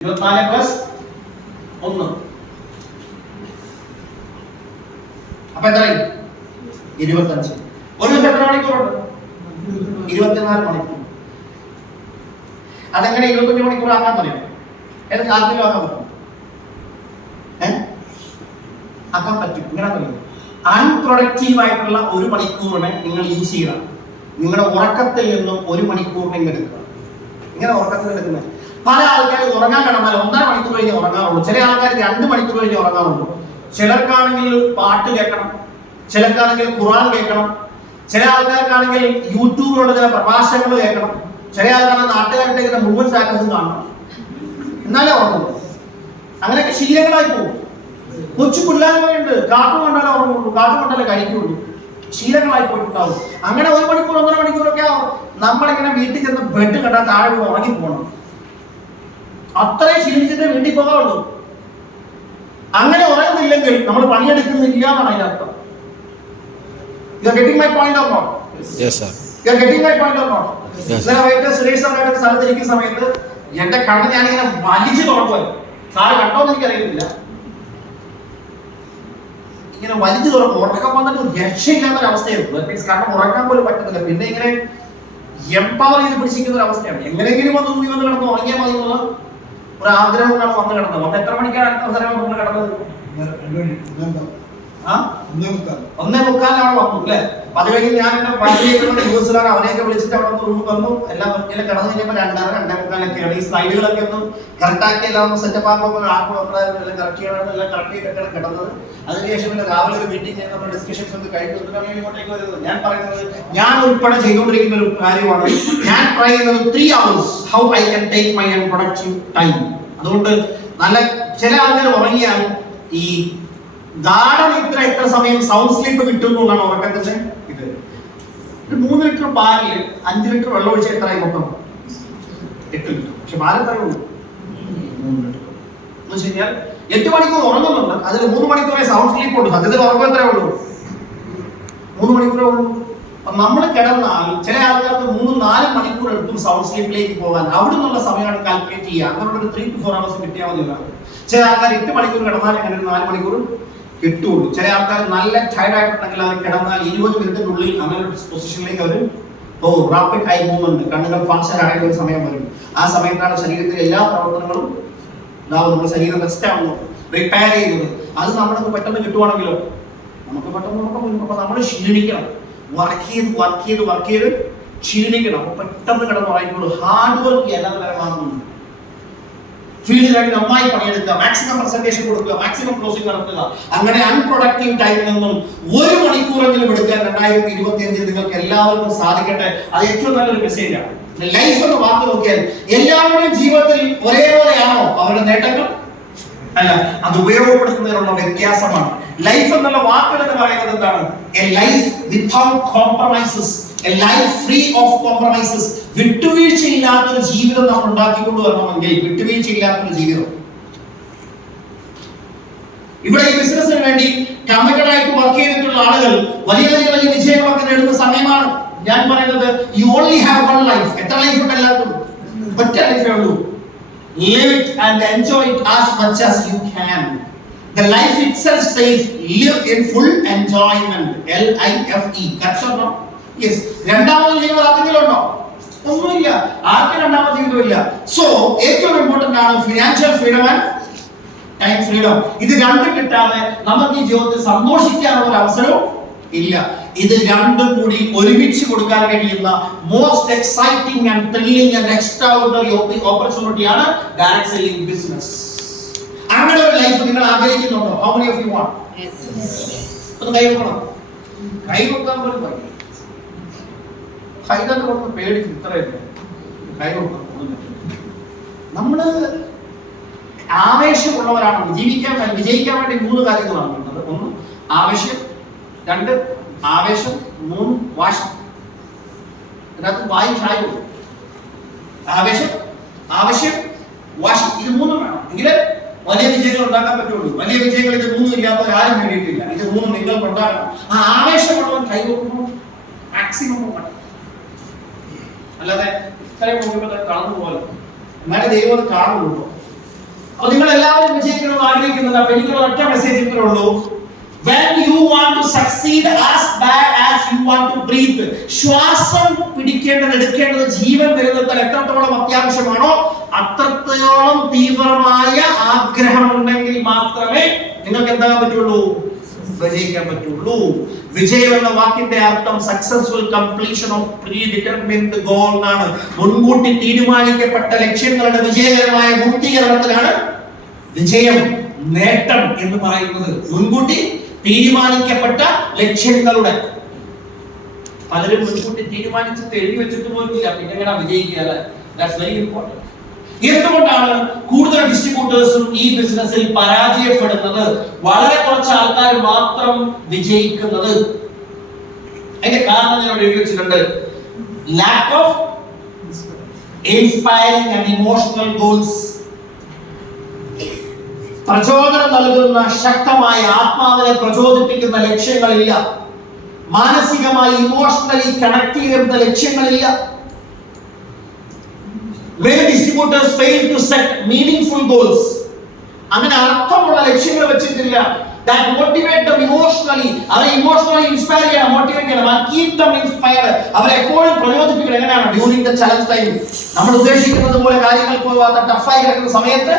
24+1 അപ്പൊ എത്രയായി? 25. ഒരു ദിവസം എത്ര മണിക്കൂറുണ്ട്? 24 മണിക്കൂർ. അതെങ്ങനെ 25 മണിക്കൂർ ആക്കാൻ പറയാം? ഏതൊക്കെ ആർക്കെങ്കിലും ആക്കാൻ പറ്റും? ആക്കാൻ പറ്റും. ഇങ്ങനെ പറയും, അൺപ്രൊഡക്റ്റീവ് ആയിട്ടുള്ള ഒരു മണിക്കൂറിനെ നിങ്ങൾ യൂസ് ചെയ്യുക. നിങ്ങളുടെ ഉറക്കത്തിൽ നിന്നും 1 മണിക്കൂറിനെ എടുക്കുക. ഇങ്ങനെ ഉറക്കത്തിൽ എടുക്കുന്നത് പല ആൾക്കാർ ഉറങ്ങാൻ കിടന്നാൽ 1.5 മണിക്കൂർ കഴിഞ്ഞ് ഉറങ്ങാറുള്ളൂ. ചില ആൾക്കാർ 2 മണിക്കൂർ കഴിഞ്ഞ് ഉറങ്ങാറുള്ളൂ. ചിലർക്കാണെങ്കിൽ പാട്ട് കേൾക്കണം, ചിലർക്കാണെങ്കിൽ ഖുർആൻ കേൾക്കണം, ചില ആൾക്കാർക്കാണെങ്കിൽ യൂട്യൂബിലുള്ള ചില പ്രഭാഷണങ്ങൾ കേൾക്കണം, ചില ആൾക്കാർ നാട്ടുകാരുടെ ഇങ്ങനെ മുഴുവൻ സ്റ്റാറ്റസും കാണണം, എന്നാലേ ഉറങ്ങുള്ളൂ. അങ്ങനെയൊക്കെ ശീലങ്ങളായി പോകും. കൊച്ചു പിള്ളേരുണ്ട്, കാർട്ടൂൺ കണ്ടാലേ ഉറങ്ങുള്ളൂ, കാർട്ടൂൺ കണ്ടാലേ കഴിക്കുള്ളൂ. ശീലങ്ങളായി പോയിട്ടുണ്ടാവും. അങ്ങനെ 1 മണിക്കൂർ 1.5 മണിക്കൂറൊക്കെ നമ്മളിങ്ങനെ വീട്ടിൽ ചെന്ന് ബെഡ് കണ്ടാൽ താഴെ ഉറങ്ങി പോകണം. അത്രയും ശീലിച്ചിട്ട് വീട്ടിൽ പോകാറുള്ളൂ. അങ്ങനെ ഉറങ്ങുന്നില്ലെങ്കിൽ നമ്മൾ പണിയെടുക്കുന്നില്ല എന്നാണ് അതിന്റെ അർത്ഥം. You are getting my point or not? Yes, sir. You are getting my point or not? Yes. Suresh സാറായിട്ട് സ്ഥലത്ത് ഇരിക്കുന്ന സമയത്ത് എന്റെ കണ്ണ് ഞാനിങ്ങനെ വലിച്ചു തുറക്കുമായിരുന്നു. സാറ് കണ്ടോന്ന് എനിക്കറിയത്തില്ല. ഇങ്ങനെ വലിച്ചു തുറക്കും. ഉറക്കം വന്നിട്ട് രക്ഷയില്ലാത്തൊരു അവസ്ഥയായിരുന്നു. കാരണം ഉറങ്ങാൻ പോലും പറ്റുന്നില്ല. പിന്നെ ഇങ്ങനെ എംപവർ ചെയ്ത് പിടിച്ചിരിക്കുന്ന ഒരു അവസ്ഥയാണ്. എങ്ങനെയെങ്കിലും വന്ന് തൂങ്ങി വന്ന് കിടന്ന് ഉറങ്ങിയാൽ മതി എന്നുള്ള ഒരു ആഗ്രഹം കൊണ്ടാണ് വന്ന് കിടന്നത്. അപ്പൊ എത്ര മണിക്കാണ് അടുത്ത അവസരം നമ്മൾ കിടന്നത്? 1:45 വന്നു അല്ലേ? അത് കഴിഞ്ഞ് ഞാൻ എന്റെ പള്ളിയിലുള്ള ന്യൂസിലാണ് അവനെയൊക്കെ വിളിച്ചിട്ട് അവിടെ റൂമിൽ വന്നു. എല്ലാം ഇങ്ങനെ കിടന്നു കഴിഞ്ഞപ്പോൾ 2:30-2:45 ഈ സ്ലൈഡുകളൊക്കെ ഒന്ന് കറക്റ്റാക്കി എല്ലാം ഒന്ന് സെറ്റപ്പ് ആക്കുമ്പോൾ എല്ലാം കറക്റ്റ് ചെയ്യണം, എല്ലാം കറക്റ്റ് ചെയ്തിട്ടാണ് കിടന്നത്. അതിനുശേഷം പിന്നെ രാവിലെ ഒരു മീറ്റിംഗ് നമ്മൾ ഡിസ്കഷൻസ് ഒക്കെ കഴിഞ്ഞിട്ടാണ് ഇങ്ങോട്ടേക്ക് വരുന്നത്. ഞാൻ പറയുന്നത് ഞാൻ ഉൾപ്പെടെ ചെയ്തുകൊണ്ടിരിക്കുന്ന ഒരു കാര്യമാണ്. ഞാൻ ട്രൈ ചെയ്യുന്നത് 3 hours how I can take my productive time. അതുകൊണ്ട് നല്ല ചില ആൾക്കാർ ഉറങ്ങിയാൽ ഈ ഗാർഡൻ എത്ര സമയം സൗണ്ട് സ്ലീപ്പ് കിട്ടുന്നതാണ് ഉറക്കത്തിന്റെ ഇത്. ഒരു 3 ലിറ്റർ പാലില് 5 ലിറ്റർ വെള്ളം ഒഴിച്ചാൽ എത്രയായി മൊത്തം? 8 ലിറ്റർ. പക്ഷെ പാൽ എത്രയേ ഉള്ളൂ? 3 ലിറ്റർ. എന്ന് വെച്ച് കഴിഞ്ഞാൽ 8 മണിക്കൂർ ഉറങ്ങുന്നുണ്ട്, അതിൽ 3 മണിക്കൂറേ സൗണ്ട് സ്ലീപ്പ് ഉണ്ട്. സത്യത്തിൽ ഉറക്കം എത്രയേ ഉള്ളൂ? 3 മണിക്കൂറേ ഉള്ളൂ. അപ്പൊ നമ്മൾ കിടന്നാൽ ചില ആൾക്കാർക്ക് 3-4 മണിക്കൂർ എടുക്കും സൗണ്ട് സ്ലീപ്പിലേക്ക് പോകാൻ. അവിടെ നിന്നുള്ള സമയമാണ് കാൽക്കുലേറ്റ് ചെയ്യുക. അങ്ങനെ ഒരു 3 to 4 hours കിട്ടിയാൽ മതി. ചില ആൾക്കാർ 8 മണിക്കൂർ കിടന്നാൽ അങ്ങനെ ഒരു 4 മണിക്കൂർ കിട്ടുള്ളൂ. ചില ആൾക്കാർ നല്ല ടയർഡ് ആയിട്ടുണ്ടെങ്കിൽ അവർ കിടന്നാൽ 20 മിനിറ്റിനുള്ളിൽ അങ്ങനെ ഒരു പൊസിഷനിലേക്ക് അവർ പോകും. റാപ്പിഡ് ഐ മൂവ്മെന്റ്, കണ്ണുകൾ ഫാസ്റ്റ് അടയുന്ന ഒരു സമയം വരും. ആ സമയത്താണ് ശരീരത്തിലെ എല്ലാ പ്രവർത്തനങ്ങളും നമ്മുടെ ശരീരം റെസ്റ്റ് ആവുന്നു, റിപ്പയർ ചെയ്യുന്നത്. അത് നമ്മൾക്ക് പെട്ടെന്ന് കിട്ടുവാണെങ്കിലോ നമുക്ക് പെട്ടെന്ന് അപ്പൊ നമ്മൾ ക്ഷീണിക്കണം. വർക്ക് ചെയ്ത് ക്ഷീണിക്കണം. അപ്പൊ പെട്ടെന്ന് കിടന്ന് പറയുമ്പോൾ ഹാർഡ് വർക്ക് എല്ലാ തരമാകുന്നു. ഫീൽഡിലായിട്ട് നന്നായി പണിയെടുക്കുക, മാക്സിമം പ്രസന്റേഷൻ കൊടുക്കുക, മാക്സിമം ക്ലോസിംഗ് നടത്തുക. അങ്ങനെ അൺപ്രൊഡക്റ്റീവ് ടൈമിൽ നിന്നും 1 മണിക്കൂറെങ്കിലും എടുക്കാൻ 2025 നിങ്ങൾക്ക് എല്ലാവർക്കും സാധിക്കട്ടെ. അത് ഏറ്റവും നല്ലൊരു മെസ്സേജാണ്. ലൈഫ് എന്ന് വാക്ക് നോക്കിയാൽ എല്ലാവരുടെയും ജീവിതത്തിൽ ഒരേപോലെയാണോ അവരുടെ നേട്ടങ്ങൾ? അല്ല, അത് ഉപയോഗപ്പെടുത്തുന്നതിനുള്ള വ്യത്യാസമാണ്. ലൈഫ് എന്നുള്ള വാക്കുകൾ എന്ന് പറയുന്നത് എന്താണ്? A life without compromises, a life free of compromises. വിട്ടുവീഴ്ചയില്ലാത്തൊരു ജീവിതം നമ്മൾ ഉണ്ടാക്കിക്കൊണ്ട് വരണമെങ്കിൽ വിട്ടുവീഴ്ചയില്ലാത്തൊരു ജീവിതം. ഇവിടെ ഈ ബിസിനസിന് വേണ്ടി കമ്മിറ്റഡ് ആയിട്ട് വർക്ക് ചെയ്തിട്ടുള്ള ആളുകൾ വലിയ വിജയങ്ങളൊക്കെ നേടുന്ന സമയമാണ്. ഞാൻ പറയുന്നത് യു ഓൺലി ഹാവ് 1 ലൈഫ്. എത്ര ലൈഫ് ഉണ്ട് എല്ലാവർക്കും? ഒറ്റ ലൈഫേ ഉള്ളൂ. Live it and enjoy it as much as you can. The life itself says live in full enjoyment. LIFE. Correct or not? Yes. രണ്ടാമത്തെ ജീവിതം ആർക്കെങ്കിലും ഉണ്ടോ? ഒന്നുമില്ല. ആർക്കും രണ്ടാമത്തെ ജീവിതമില്ല. സോ ഏറ്റവും ഇമ്പോർട്ടന്റ് ആണ് financial freedom and time freedom. ഇത് രണ്ടും കിട്ടാതെ നമുക്ക് ഈ ജീവിതത്തിൽ സന്തോഷിക്കാനുള്ള ഒരു അവസരവും ഇല്ല. ഇത് രണ്ടും കൂടി ഒരുമിച്ച് കൊടുക്കാൻ കഴിയുന്ന most exciting and thrilling and extraordinary ഓപ്പർച്യൂണിറ്റിയാണ് ഡയറക്ട് സെല്ലിംഗ് ബിസിനസ്. അങ്ങനെ ഒരു ലൈഫ് നിങ്ങൾ ആഗ്രഹിക്കുന്നുണ്ടോ? How many of you want? ഒന്ന് കൈ വെക്കണം. കൈ വെക്കാൻ പോലും പറ്റില്ല. കൈകൊണ്ട് കൊടുത്ത് പേടിച്ച് ഇത്രയല്ല കൈ കൊടുക്കാൻ. നമ്മള് ആവേശമുള്ളവരാണ്. വിജയിക്കാൻ വേണ്ടി 3 കാര്യങ്ങളാണ് വേണ്ടത്. 1 ആവേശം, 2 ആവേശം, 3 വാശം. ഇതിനകത്ത് വായു ചായ. ആവേശം, വാശം, ഇത് 3 വേണം. എങ്കിലേ വലിയ വിജയങ്ങൾ ഉണ്ടാക്കാൻ പറ്റുള്ളൂ. വലിയ വിജയങ്ങൾ ഇത് 3 ഇല്ലാത്തവർ ആരും നേടിയിട്ടില്ല. ഇത് 3 നിങ്ങൾക്ക് ഉണ്ടാകണം. ആ ആവേശമുള്ളവൻ കൈ കൊടുക്കുമ്പോൾ മാക്സിമം വേണം. അല്ലാതെ ഇത്രയും പോകുമ്പോൾ കടന്നു പോകാൻ എന്നാലും ദൈവം അത് കാണുള്ളൂ. അപ്പൊ നിങ്ങൾ എല്ലാവരും വിജയിക്കണമെന്ന് ആഗ്രഹിക്കുന്നുണ്ട്. അപ്പൊ എനിക്കൊരു ഒറ്റ മെസ്സേജ് ഇത്രേ ഉള്ളൂ. When you want to succeed as bad as you want to breathe, ശ്വാസം പിടിക്കേണ്ടത് എടുക്കേണ്ടത് ജീവൻ നിലനിർത്താൻ എത്രത്തോളം അത്യാവശ്യമാണോ അത്രത്തോളം തീവ്രമായ ആഗ്രഹം ഉണ്ടെങ്കിൽ മാത്രമേ നിങ്ങൾക്ക് എന്താകാൻ പറ്റുള്ളൂ, വിജയിക്കാൻ പറ്റുള്ളൂ. വിജയം എന്ന വാക്കിന്റെ അർത്ഥം successful completion of pre determined goal എന്നാണ്. മുൻകൂട്ടി തീരുമാനിക്കപ്പെട്ട ലക്ഷ്യങ്ങളുടെ വിജയകരമായ പൂർത്തീകരണത്തിനാണ് വിജയം, നേട്ടം എന്ന് പറയുന്നത്. മുൻകൂട്ടി തീരുമാനിക്കപ്പെട്ട ലക്ഷ്യങ്ങളുടെ, പലരും മുൻകൂട്ടി തീരുമാനിച്ചിട്ട് എഴുതി വെച്ചിട്ട് പോലില്ല, പിന്നെ എങ്ങനെ വിജയിക്കുക? That's very important. എന്തുകൊണ്ടാണ് കൂടുതൽ ഡിസ്ട്രിബ്യൂട്ടേഴ്സും ഈ ബിസിനസ്സിൽ പരാജയപ്പെടുന്നത്, വളരെ കുറച്ച് ആൾക്കാർ മാത്രം വിജയിക്കുന്നത്? അതിന്റെ കാരണം ഞാൻ എഴുതി വെച്ചിട്ടുണ്ട്. Lack of inspiring and emotional goals. പ്രചോദനം നൽകുന്ന ശക്തമായ ആത്മാവിനെ പ്രചോദിപ്പിക്കുന്ന ലക്ഷ്യങ്ങളില്ല, മാനസികമായി ഇമോഷണലി കണക്ട് ചെയ്യുന്ന ലക്ഷ്യങ്ങളില്ല. Many distributors fail to set meaningful goals. അങ്ങനെ അർത്ഥമുള്ള ലക്ഷ്യങ്ങൾ വെച്ചിട്ടില്ല. That motivate them emotionally. അവരെ ഇമോഷണലി ഇൻസ്പയർ ചെയ്യണം, മോട്ടിവേറ്റ് ചെയ്യണം, keep them inspired. അവരെ എപ്പോഴും പ്രചോദിപ്പിക്കണം. എങ്ങനെയാണ്? During the challenge time. നമ്മൾ ഉദ്ദേശിക്കുന്നത് പോലെ കാര്യങ്ങൾ പോവാത്ത ടഫായി കിടക്കുന്ന സമയത്ത്